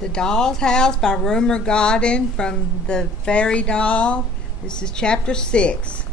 The Doll's House by Rumer Godden from the Fairy Doll. This is chapter 6.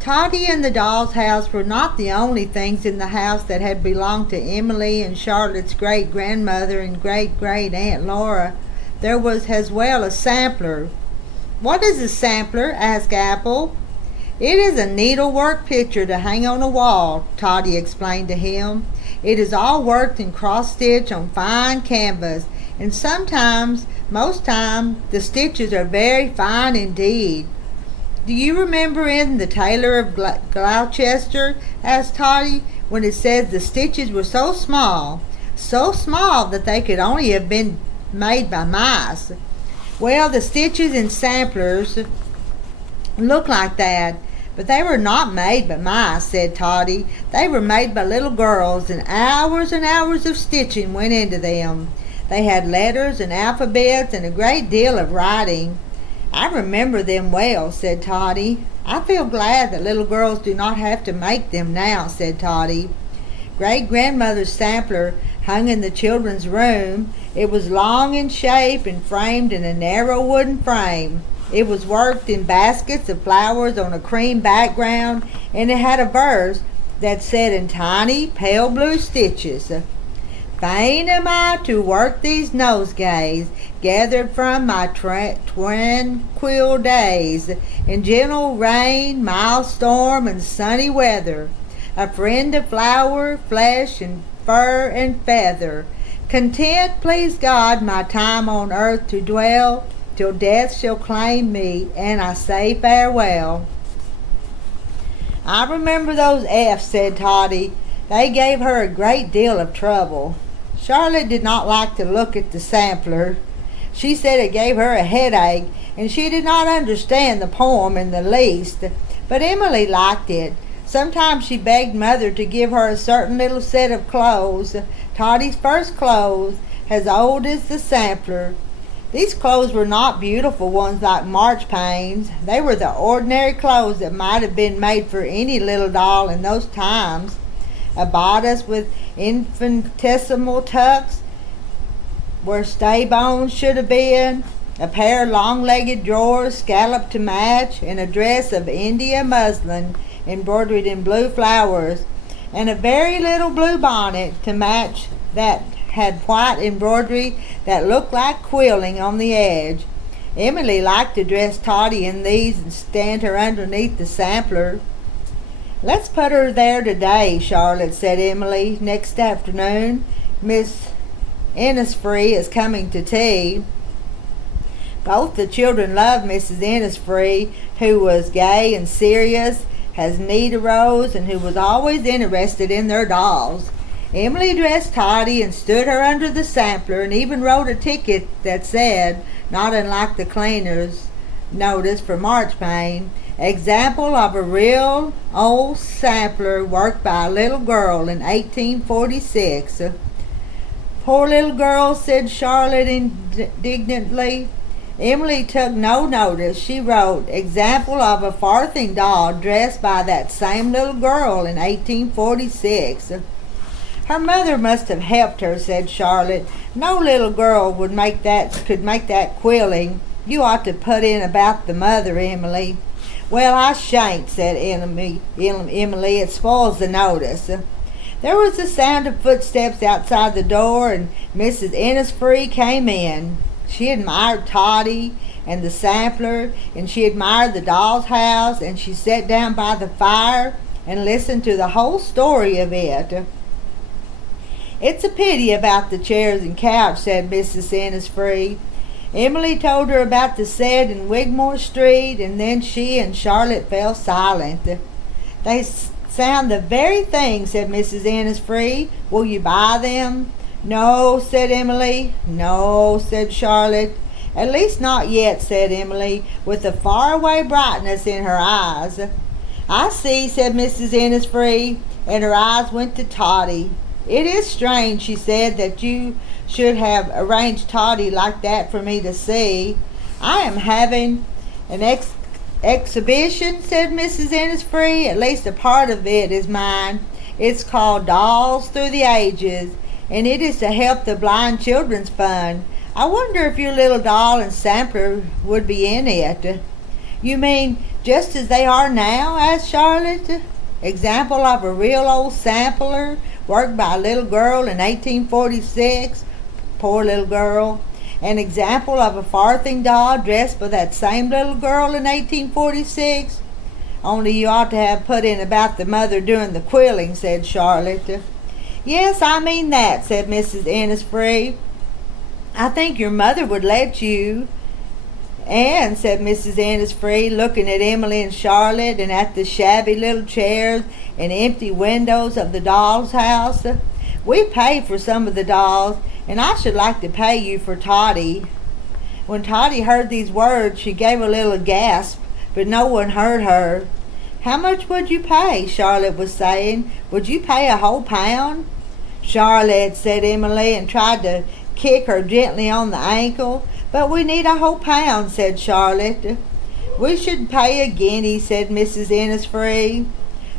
Toddy and the doll's house were not the only things in the house that had belonged to Emily and Charlotte's great-grandmother and great-great-aunt Laura. There was as well a sampler. "What is a sampler?" asked Apple. "It is a needlework picture to hang on a wall," Toddy explained to him. "It is all worked in cross-stitch on fine canvas, and sometimes, most times, the stitches are very fine indeed." "Do you remember in The Tailor of Gloucester," asked Toddy, "when it says the stitches were so small that they could only have been made by mice?" "Well, the stitches in samplers look like that, but they were not made by mice," said Toddy. "They were made by little girls, and hours of stitching went into them. They had letters and alphabets and a great deal of writing." "I remember them well," said Toddy. "I feel glad that little girls do not have to make them now," said Toddy. Great-grandmother's sampler hung in the children's room. It was long in shape and framed in a narrow wooden frame. It was worked in baskets of flowers on a cream background, and it had a verse that said in tiny pale blue stitches, "Fain am I to work these nosegays, gathered from my tranquil days, in gentle rain, mild storm, and sunny weather, a friend of flower, flesh, and fur, and feather. Content, please God, my time on earth to dwell, till death shall claim me, and I say farewell." "I remember those F's," said Toddy. "They gave her a great deal of trouble." Charlotte did not like to look at the sampler. She said it gave her a headache, and she did not understand the poem in the least. But Emily liked it. Sometimes she begged Mother to give her a certain little set of clothes, Toddy's first clothes, as old as the sampler. These clothes were not beautiful ones like Marchpane's. They were the ordinary clothes that might have been made for any little doll in those times. A bodice with infinitesimal tucks where stay bones should have been, a pair of long-legged drawers scalloped to match, and a dress of India muslin embroidered in blue flowers, and a very little blue bonnet to match that had white embroidery that looked like quilling on the edge. Emily liked to dress Toddy in these and stand her underneath the sampler. "Let's put her there today," Charlotte said. "Emily, next afternoon, Miss Innisfree is coming to tea." Both the children loved Mrs. Innisfree, who was gay and serious as need arose, and who was always interested in their dolls. Emily dressed Toddy and stood her under the sampler, and even wrote a ticket that said, not unlike the cleaner's notice for Marchpane, "Example of a real old sampler worked by a little girl in 1846. "Poor little girl," said Charlotte indignantly. Emily took no notice. She wrote, "Example of a farthing doll dressed by that same little girl in 1846. "Her mother must have helped her," said Charlotte. "No little girl could make that quilling. You ought to put in about the mother, Emily." "Well, I shan't," said Emily. "It spoils the notice." There was the sound of footsteps outside the door, and Mrs. Innisfree came in. She admired Toddy and the sampler, and she admired the doll's house, and she sat down by the fire and listened to the whole story of it. "It's a pity about the chairs and couch," said Mrs. Innisfree. Emily told her about the set in Wigmore Street, and then she and Charlotte fell silent. "They sound the very thing," said Mrs. Innisfree. "Will you buy them?" "No," said Emily. "No," said Charlotte. "At least not yet," said Emily, with a faraway brightness in her eyes. "I see," said Mrs. Innisfree, and her eyes went to Toddy. "It is strange," she said, "that you should have arranged Toddy like that for me to see." "I am having an exhibition," said Mrs. Innisfree. "At least a part of it is mine. It's called Dolls Through the Ages, and it is to help the Blind Children's Fund. I wonder if your little doll and sampler would be in it." "You mean just as they are now?" asked Charlotte. "Example of a real old sampler, worked by a little girl in 1846. Poor little girl. An example of a farthing doll dressed by that same little girl in 1846. Only you ought to have put in about the mother doing the quilling," said Charlotte. "Yes, I mean that," said Mrs. Innisfree. "I think your mother would let you." "And," said Mrs. Innisfree, looking at Emily and Charlotte and at the shabby little chairs and empty windows of the doll's house, "we pay for some of the dolls, and I should like to pay you for Toddy." When Toddy heard these words, she gave a little gasp, but no one heard her. "How much would you pay?" Charlotte was saying. "Would you pay a whole pound?" "Charlotte," said Emily, and tried to kick her gently on the ankle. "But we need a whole pound," said Charlotte. "We should pay a guinea," said Mrs. Innisfree.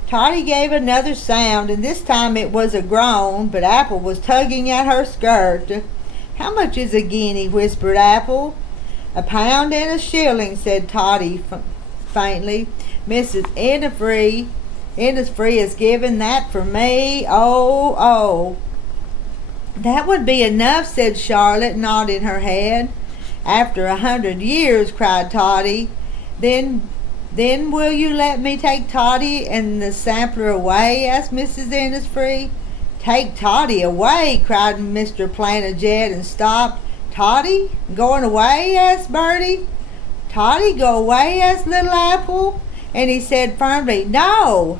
Toddy gave another sound, and this time it was a groan, but Apple was tugging at her skirt. "How much is a guinea?" whispered Apple. "A pound and a shilling," said Toddy faintly. "Mrs. Innisfree has given that for me. Oh, oh." "That would be enough," said Charlotte, nodding her head. "After 100 years," cried Toddy. Then will you let me take Toddy and the sampler away?" asked Mrs. Innisfree. "Take Toddy away?" cried Mr. Plantagenet and stopped. "Toddy going away?" asked Bertie. "Toddy go away?" asked little Apple. And he said firmly, "No."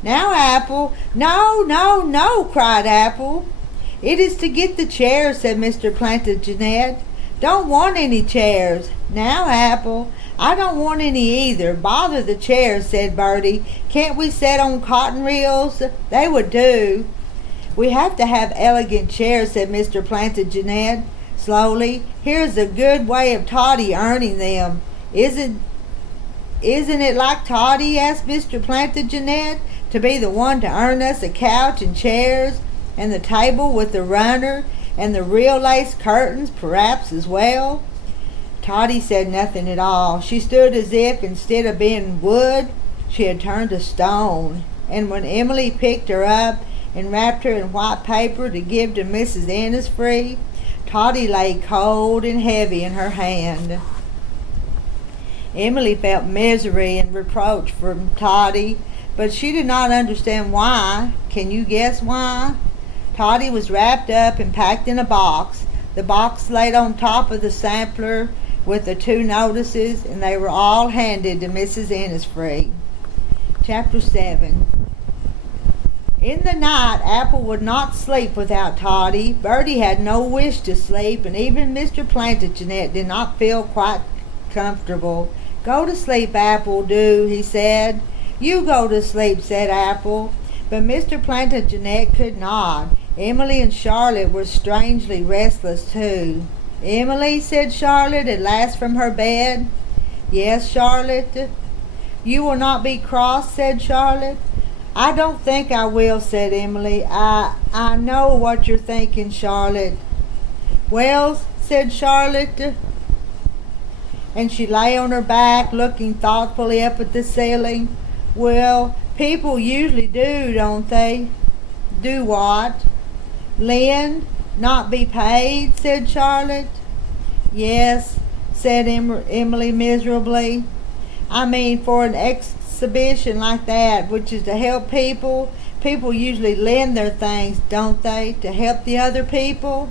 "Now, Apple." "No, no, no," cried Apple. "It is to get the chairs," said Mr. Plantagenet. "Don't want any chairs." "Now, Apple." "I don't want any either. Bother the chairs," said Bertie. "Can't we sit on cotton reels? They would do." "We have to have elegant chairs," said Mr. Plantagenet slowly. "Here's a good way of Toddy earning them." Isn't it like Toddy?" asked Mr. Plantagenet, "to be the one to earn us a couch and chairs, and the table with the runner, and the real lace curtains perhaps as well?" Toddy said nothing at all. She stood as if, instead of being wood, she had turned to stone. And when Emily picked her up and wrapped her in white paper to give to Mrs. Innisfree, Toddy lay cold and heavy in her hand. Emily felt misery and reproach from Toddy, but she did not understand why. Can you guess why? Toddy was wrapped up and packed in a box. The box laid on top of the sampler with the 2 notices, and they were all handed to Mrs. Innisfree. Chapter 7. In the night, Apple would not sleep without Toddy. Bertie had no wish to sleep, and even Mr. Plantagenet did not feel quite comfortable. "Go to sleep, Apple, do," he said. "You go to sleep," said Apple. But Mr. Plantagenet could not. Emily and Charlotte were strangely restless too. "Emily," said Charlotte at last from her bed. "Yes, Charlotte." "You will not be cross?" said Charlotte. "I don't think I will," said Emily. I know what you're thinking, Charlotte." "Well," said Charlotte, and she lay on her back looking thoughtfully up at the ceiling. "Well, people usually do, don't they?" "Do what?" "Lend, not be paid," said Charlotte. "Yes," said Emily miserably. "I mean, for an exhibition like that, which is to help people usually lend their things, don't they, to help the other people?"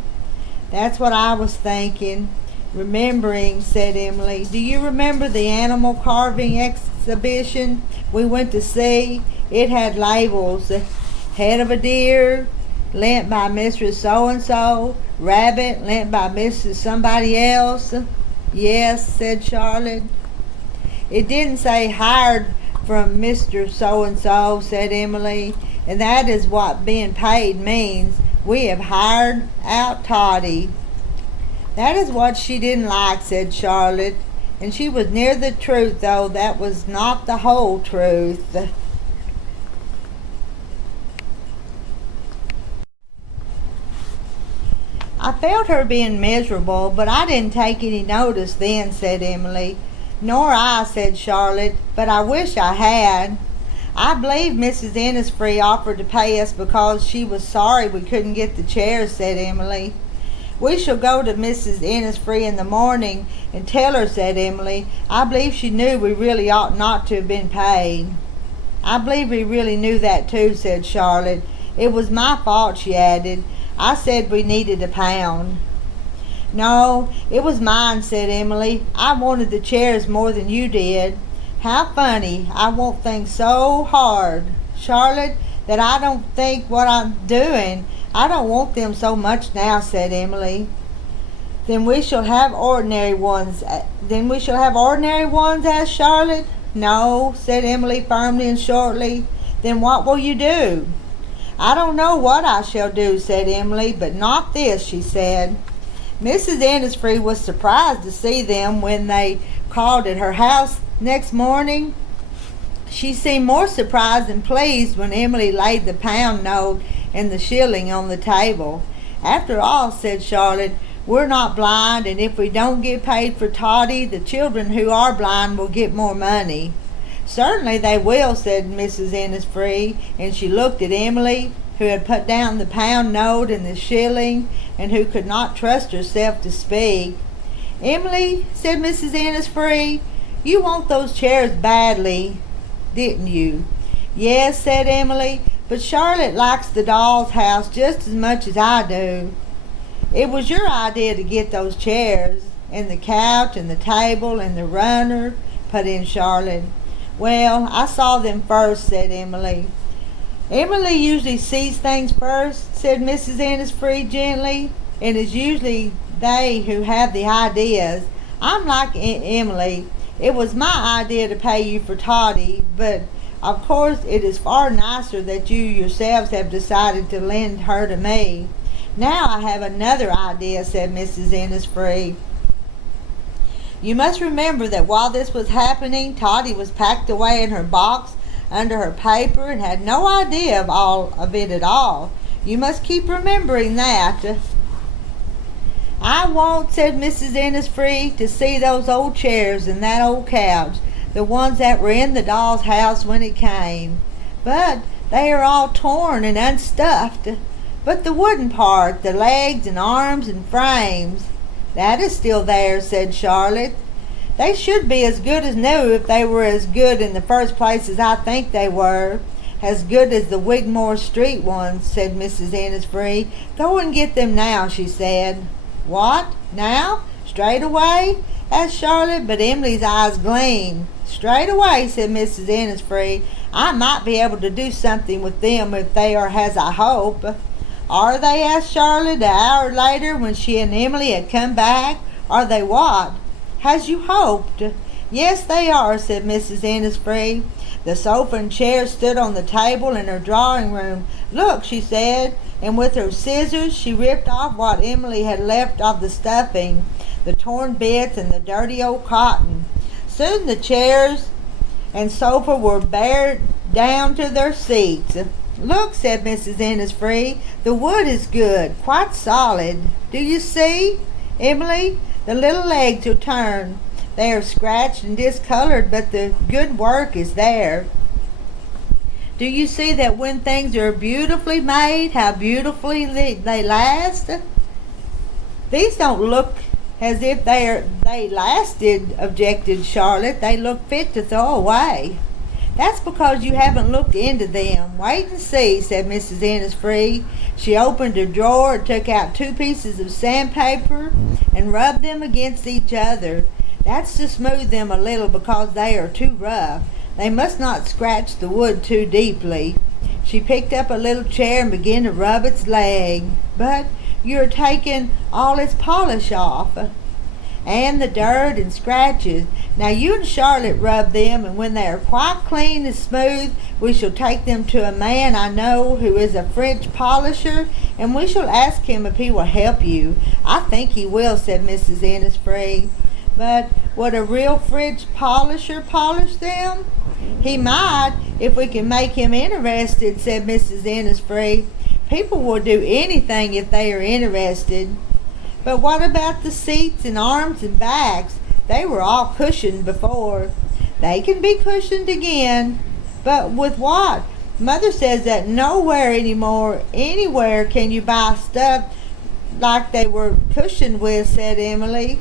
"That's what I was thinking." "Remembering," said Emily. "Do you remember the animal carving exhibition we went to see? It had labels. Head of a deer, lent by Mistress So-and-so. Rabbit, lent by Mrs. Somebody else." "Yes," said Charlotte. "It didn't say hired from Mr. So-and-so," said Emily. "And that is what being paid means. We have hired out Toddy." "That is what she didn't like," said Charlotte. "And she was near the truth, though that was not the whole truth." I felt her being miserable, but I didn't take any notice then, said Emily. Nor I, said Charlotte, but I wish I had. I believe Mrs. Innisfree offered to pay us because she was sorry we couldn't get the chairs, said Emily. We shall go to Mrs. Innisfree in the morning and tell her, said Emily. I believe she knew we really ought not to have been paid. I believe we really knew that too, said Charlotte. It was my fault, she added. I said we needed £1. No, it was mine, said Emily. I wanted the chairs more than you did. How funny. I won't think so hard, Charlotte, that I don't think what I'm doing. I don't want them so much now, said Emily. Then we shall have ordinary ones. Asked Charlotte. No, said Emily firmly and shortly. Then what will you do? I don't know what I shall do, said Emily, but not this, she said. Mrs. Innisfree was surprised to see them when they called at her house next morning. She seemed more surprised than pleased when Emily laid the £1 note and the shilling on the table. After all, said Charlotte, we're not blind, and if we don't get paid for Toddy, the children who are blind will get more money. Certainly they will, said Mrs. Innisfree, and she looked at Emily, who had put down the £1 note and the shilling, and who could not trust herself to speak. Emily, said Mrs. Innisfree, you want those chairs badly, didn't you? Yes, said Emily, but Charlotte likes the doll's house just as much as I do. It was your idea to get those chairs, and the couch, and the table, and the runner, put in Charlotte. Well, I saw them first, said Emily. Emily usually sees things first, said Mrs. Innisfree gently, and it's usually they who have the ideas. I'm like Emily. It was my idea to pay you for Toddy, but of course it is far nicer that you yourselves have decided to lend her to me. Now I have another idea, said Mrs. Innisfree. You must remember that while this was happening, Toddy was packed away in her box under her paper and had no idea of all of it at all. You must keep remembering that. I want, said Mrs. Innisfree, to see those old chairs and that old couch, the ones that were in the doll's house when it came. But they are all torn and unstuffed. But the wooden part, the legs and arms and frames, that is still there, said Charlotte. They should be as good as new if they were as good in the first place as I think they were. As good as the Wigmore Street ones, said Mrs. Innisfree. Go and get them now, she said. What? Now? Straight away? asked Charlotte, but Emily's eyes gleamed. Straight away, said Mrs. Innisfree. I might be able to do something with them if they are as I hope. Are they? asked Charlotte, an hour later when she and Emily had come back. Are they what? As you hoped? Yes, they are, said Mrs. Innisfree. The sofa and chair stood on the table in her drawing room. Look, she said, and with her scissors she ripped off what Emily had left of the stuffing, the torn bits and the dirty old cotton. Soon the chairs and sofa were bared down to their seats. Look, said Mrs. Innisfree, the wood is good, quite solid. Do you see, Emily? The little legs are turned. They are scratched and discolored, but the good work is there. Do you see that when things are beautifully made, how beautifully they last? These don't look as if they lasted, objected Charlotte. They look fit to throw away. That's because you haven't looked into them. Wait and see, said Mrs. Innisfree. She opened a drawer and took out 2 pieces of sandpaper and rubbed them against each other. That's to smooth them a little because they are too rough. They must not scratch the wood too deeply. She picked up a little chair and began to rub its leg. But you're taking all its polish off, and the dirt and scratches. Now you and Charlotte rub them, and when they are quite clean and smooth, we shall take them to a man I know who is a French polisher, and we shall ask him if he will help you. I think he will, said Mrs. Innisfree. But would a real French polisher polish them? He might, if we can make him interested, said Mrs. Innisfree. People will do anything if they are interested. But what about the seats and arms and backs? They were all cushioned before. They can be cushioned again. But with what? Mother says that nowhere anywhere can you buy stuff like they were cushioned with, said Emily.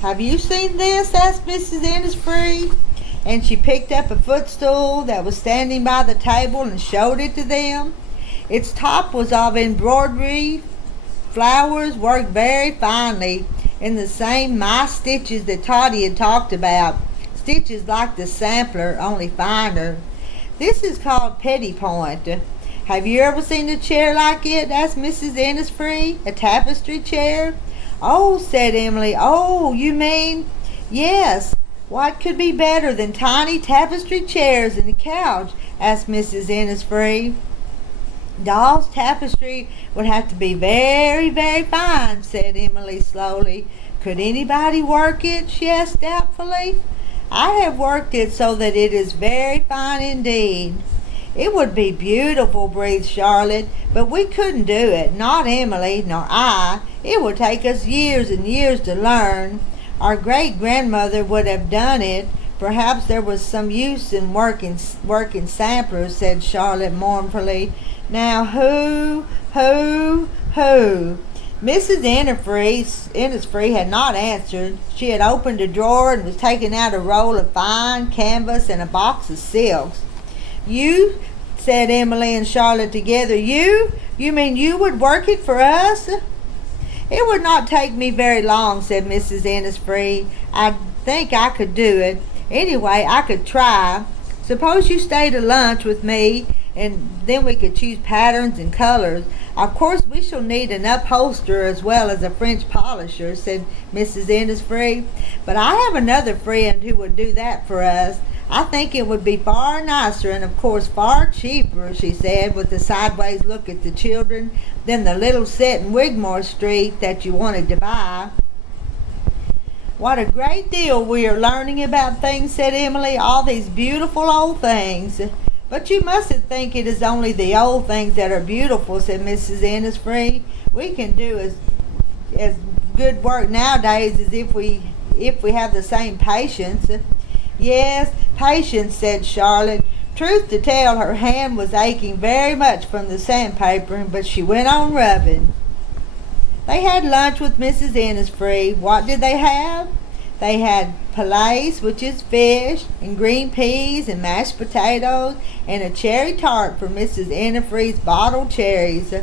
Have you seen this? Asked Mrs. Innisfree. And she picked up a footstool that was standing by the table and showed it to them. Its top was of embroidery. Flowers worked very finely in the same mice stitches that Toddy had talked about. Stitches like the sampler, only finer. This is called pettipoint. Have you ever seen a chair like it? Asked Mrs. Innisfree. A tapestry chair? Oh, said Emily. Oh, you mean? Yes. What could be better than tiny tapestry chairs and a couch? Asked Mrs. Innisfree. Doll's tapestry would have to be very, very fine, said Emily slowly. Could anybody work it? She asked doubtfully. I have worked it so that it is very fine indeed. It would be beautiful, breathed Charlotte, but we couldn't do it, not Emily, nor I. It would take us years and years to learn. Our great-grandmother would have done it. Perhaps there was some use in working samplers, said Charlotte mournfully. Now who? Mrs. Innisfree had not answered. She had opened a drawer and was taking out a roll of fine canvas and a box of silks. You, said Emily and Charlotte together. You? You mean you would work it for us? It would not take me very long, said Mrs. Innisfree. I think I could do it. Anyway, I could try. Suppose you stay to lunch with me, and then we could choose patterns and colors. Of course, we shall need an upholsterer as well as a French polisher, said Mrs. Innisfree. But I have another friend who would do that for us. I think it would be far nicer and, of course, far cheaper, she said, with a sideways look at the children, than the little set in Wigmore Street that you wanted to buy. What a great deal we are learning about things, said Emily, all these beautiful old things. But you mustn't think it is only the old things that are beautiful, said Mrs. Innisfree. We can do as good work nowadays as if we have the same patience. Yes, patience, said Charlotte. Truth to tell, her hand was aching very much from the sandpaper, but she went on rubbing. They had lunch with Mrs. Innisfree. What did they have? They had pilace, which is fish, and green peas, and mashed potatoes, and a cherry tart for Mrs. Innisfree's bottled cherries.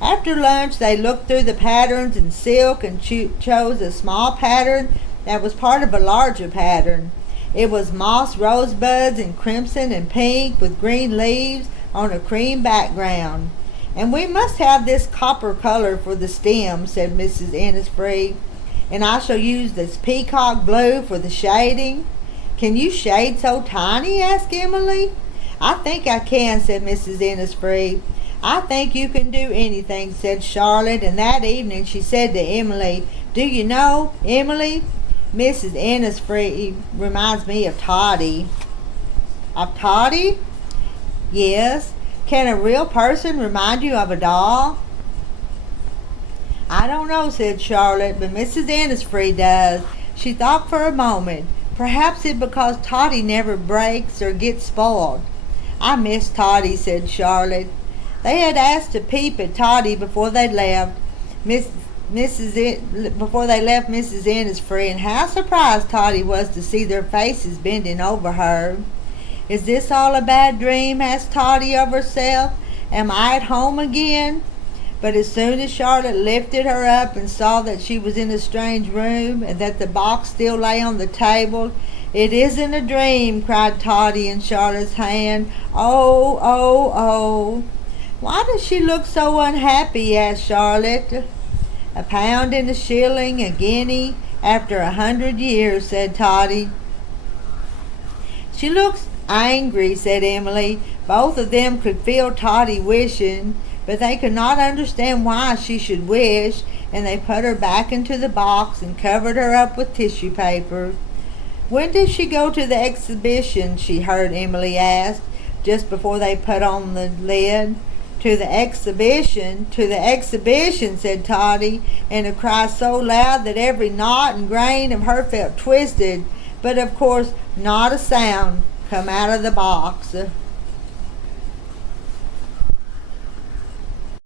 After lunch, they looked through the patterns and silk and chose a small pattern that was part of a larger pattern. It was moss rosebuds in crimson and pink with green leaves on a cream background. And we must have this copper color for the stem, said Mrs. Innisfree. And I shall use this peacock blue for the shading. Can you shade so tiny? Asked Emily. I think I can, said Mrs. Innisfree. I think you can do anything, said Charlotte. And that evening she said to Emily, do you know, Emily, Mrs. Innisfree reminds me of Toddy. Of Toddy? Yes. Can a real person remind you of a doll? I don't know, said Charlotte, but Mrs. Innisfree does. She thought for a moment. Perhaps it's because Toddy never breaks or gets spoiled. I miss Toddy, said Charlotte. They had asked to peep at Toddy before they left. Before they left Mrs. Innisfree, and how surprised Toddy was to see their faces bending over her. Is this all a bad dream? Asked Toddy of herself. Am I at home again? But as soon as Charlotte lifted her up and saw that she was in a strange room and that the box still lay on the table, it isn't a dream, cried Toddy in Charlotte's hand. Oh, oh, oh. Why does she look so unhappy? Asked Charlotte. A pound and a shilling, a guinea, after 100 years, said Toddy. She looks angry, said Emily. Both of them could feel Toddy wishing, but they could not understand why she should wish, and they put her back into the box and covered her up with tissue paper. When did she go to the exhibition? She heard Emily ask, just before they put on the lid. To the exhibition, said Toddy, in a cry so loud that every knot and grain of her felt twisted, but of course not a sound come out of the box.